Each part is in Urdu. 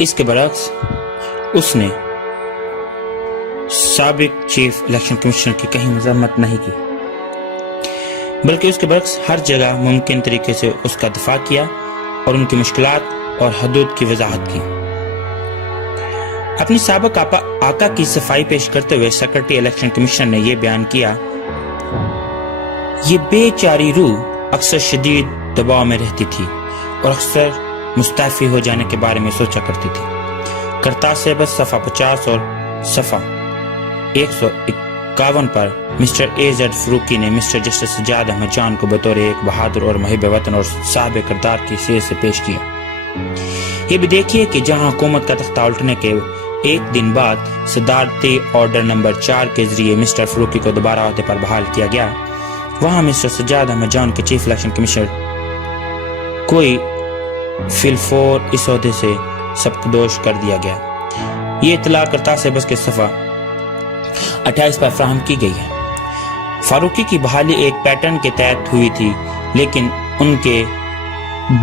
اس کے برعکس اس نے سابق چیف الیکشن کمیشنر کی کہیں مذمت نہیں کی، بلکہ اس کے برعکس ہر جگہ ممکن طریقے سے اس کا دفاع کیا اور ان کی مشکلات اور حدود کی وضاحت کی۔ اپنی سابق آقا کی صفائی پیش کرتے ہوئے سیکرٹری الیکشن کمیشنر نے یہ بیان کیا، یہ بے چاری روح اکثر شدید دباؤ میں رہتی تھی اور اکثر مستعفی ہو جانے کے بارے میں سوچا کرتی تھی۔ کرتاس سیبس صفحہ 50 اور صفحہ 151 پر مسٹر اے زیڈ فروکی نے مسٹر جسٹس سجاد احمد جان کو بطور ایک بہادر اور محب وطن اور صاحب کردار کی حیثیت سے پیش کیا۔ یہ بھی دیکھیے کہ جہاں حکومت کا تختہ الٹنے کے ایک دن بعد صدارتی آرڈر نمبر 4 کے ذریعے مسٹر فروکی کو دوبارہ عہدے پر بحال کیا گیا، وہاں مسٹر سجاد احمد جان کے چیف الیکشن کمیشنر کوئی فی الفور اس عہدے سے سبکدوش کر دیا گیا۔ یہ اطلاع کرتاس سیبس کے صفحہ 28 پر فراہم کی گئی ہے۔ فاروقی کی بحالی ایک پیٹرن کے تحت ہوئی تھی، لیکن ان کے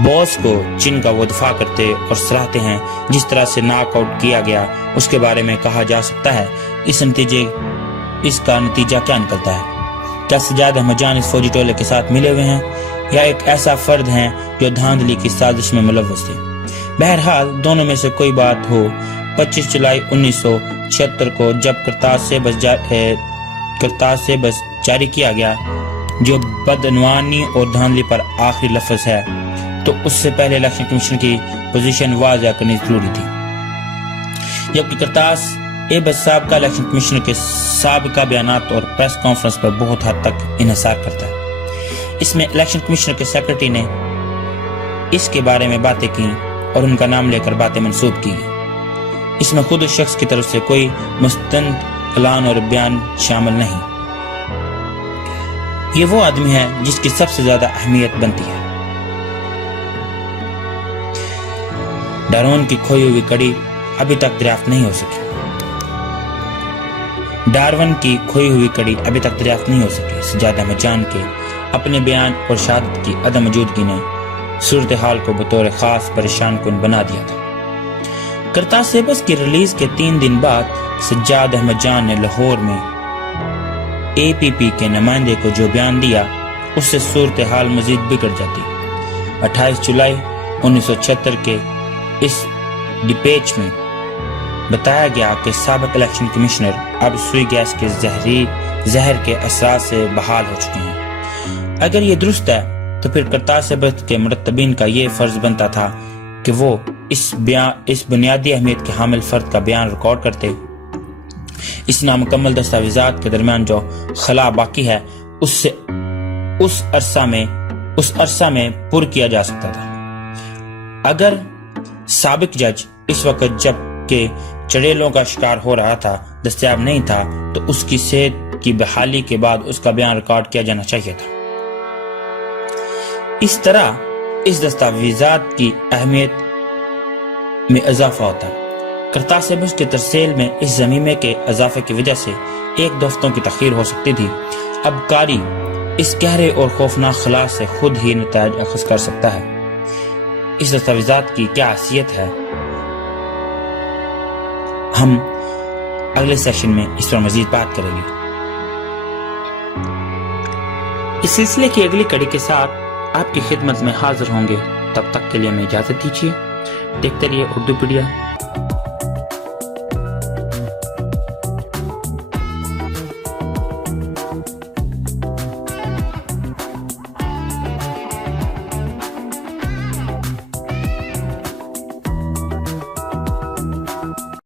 باس کو جن کا وہ دفاع کرتے اور سراہتے ہیں جس طرح سے ناک آؤٹ کیا گیا، اس کے بارے میں کہا جا سکتا ہے اس کا نتیجہ کیا نکلتا ہے؟ کیا سجاد احمد جان اس فوجی ٹولے کے ساتھ ملے ہوئے ہیں یا ایک ایسا فرد ہیں جو دھاندلی کی سازش میں ملوث تھے؟ بہرحال دونوں میں سے کوئی بات ہو، 25 جولائی 1976 کو جب کرتاس سیبس جاری کیا گیا، جو بدعنوانی اور دھاندلی پر آخری لفظ ہے، تو اس سے پہلے الیکشن کمیشن کی پوزیشن واضح کرنی ضروری تھی، جبکہ کرتاس ایبس سابقہ الیکشن کمیشنر کے سابقہ بیانات اور پریس کانفرنس پر بہت حد تک انحصار کرتا ہے۔ اس میں الیکشن کمیشنر کے سیکرٹری نے اس کے بارے میں باتیں کی اور ان کا نام لے کر باتیں منسوب کی گئی۔ اس میں خود اس شخص کی طرف سے کوئی مستند اعلان اور بیان شامل نہیں۔ یہ وہ آدمی ہے جس کی سب سے زیادہ اہمیت بنتی ہے۔ ڈارون کی کھوئی ہوئی کڑی ابھی تک دریافت نہیں ہو سکی۔ سجاد احمد جان کے اپنے بیان اور شہادت کی عدم موجودگی نے صورتحال کو بطور خاص پریشان کن بنا دیا تھا۔ کرتاس سیبس کی ریلیز کے 3 دن بعد سجاد احمد جان نے لاہور میں اے پی پی کے نمائندے کو جو بیان دیا، اس سے صورتحال مزید بگڑ جاتی۔ 28 جولائی 1976 کے اس ڈپیچ میں بتایا گیا کہ سابق الیکشن کمشنر اب سوئی گیس کے زہر کے اثرات سے بحال ہو چکے ہیں۔ اگر یہ درست ہے تو پھر کرتاس سیبس کے مرتبین کا یہ فرض بنتا تھا کہ وہ اس بنیادی اہمیت کے حامل فرد کا بیان ریکارڈ کرتے۔ اس نامکمل دستاویزات کے درمیان جو خلا باقی ہے اس عرصہ میں پر کیا جا سکتا تھا۔ اگر سابق جج اس وقت جب کہ چڑیلوں کا شکار ہو رہا تھا دستیاب نہیں تھا تو اس کی صحت کی بحالی کے بعد اس کا بیان ریکارڈ کیا جانا چاہیے تھا۔ اس طرح اس دستاویزات کی اہمیت میں اضافہ ہوتا۔ کرتاس سیبس کے ترسیل میں اس ضمیمے کے اضافے کی وجہ سے 1-2 ہفتوں کی تاخیر ہو سکتی تھی۔ اب قاری اس گہرے اور خوفناک خلا سے خود ہی نتائج اخذ کر سکتا ہے۔ اس دستاویزات کی کیا حیثیت ہے، ہم اگلے سیشن میں اس پر مزید بات کریں گے۔ اس سلسلے کی اگلی کڑی کے ساتھ آپ کی خدمت میں حاضر ہوں گے۔ تب تک کے لیے ہمیں اجازت دیجیے۔ دیکھتے رہیے اردو پیڈیا۔